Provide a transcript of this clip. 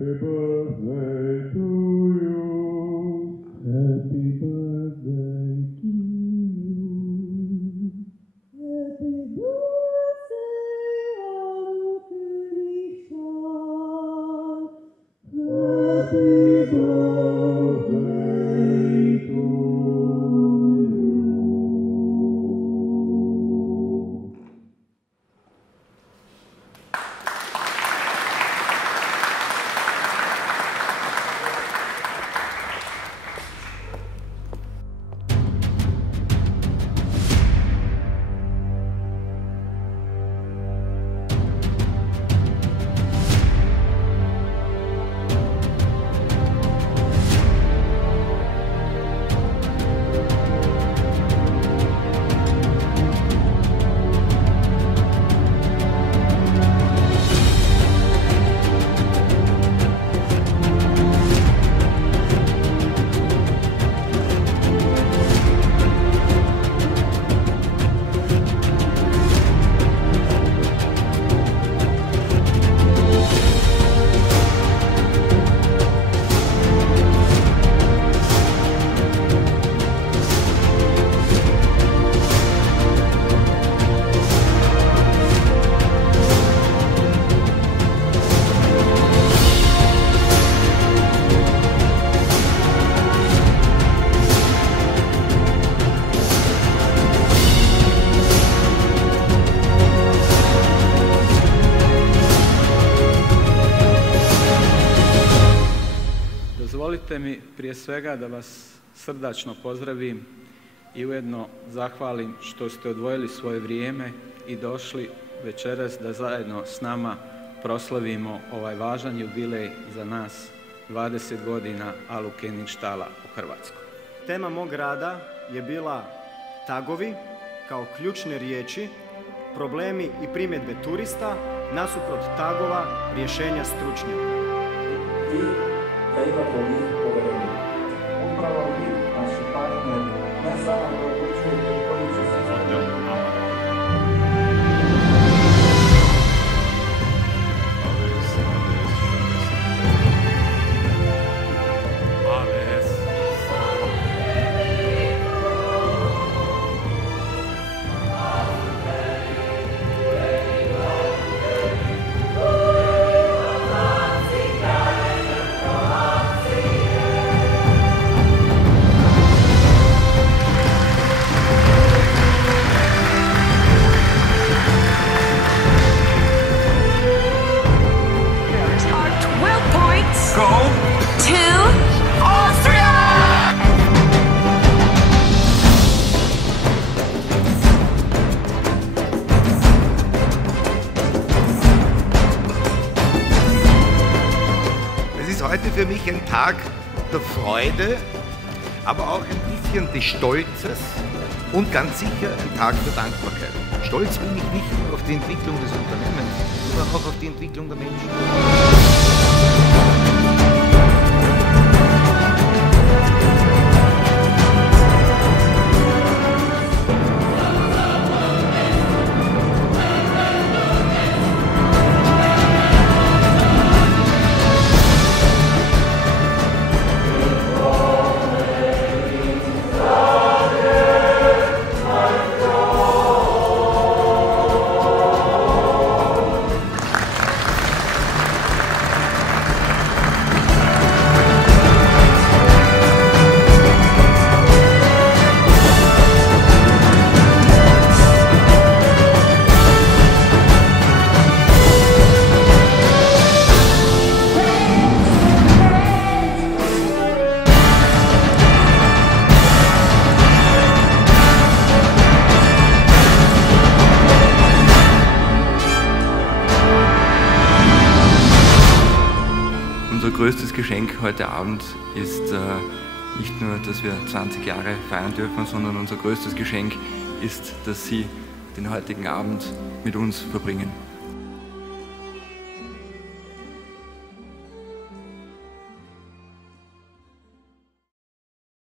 Happy birthday to you. Happy birthday to you. Happy birthday, Alukrishan. Happy birthday to you. Dozvolite mi prije svega da vas srdačno pozdravim i ujedno zahvalim što ste odvojili svoje vrijeme i došli večeras da zajedno s nama proslavimo ovaj važan jubilej za nas, 20 godina Alu-Kenigštala u Hrvatskoj. Tema mog rada je bila tagovi kao ključne riječi, problemi i primjedbe turista nasuprot tagova rješenja stručnjaka. Da imate od njih povjerenje. Upravo vi, naši partneri, ne samo da odlučujete koji će se Es ist heute für mich ein Tag der Freude, aber auch ein bisschen des Stolzes und ganz sicher ein Tag der Dankbarkeit. Stolz bin ich nicht nur auf die Entwicklung des Unternehmens, sondern auch auf die Entwicklung der Menschen. Unser größtes Geschenk heute Abend ist nicht nur, dass wir 20 Jahre feiern dürfen, sondern unser größtes Geschenk ist, dass Sie den heutigen Abend mit uns verbringen.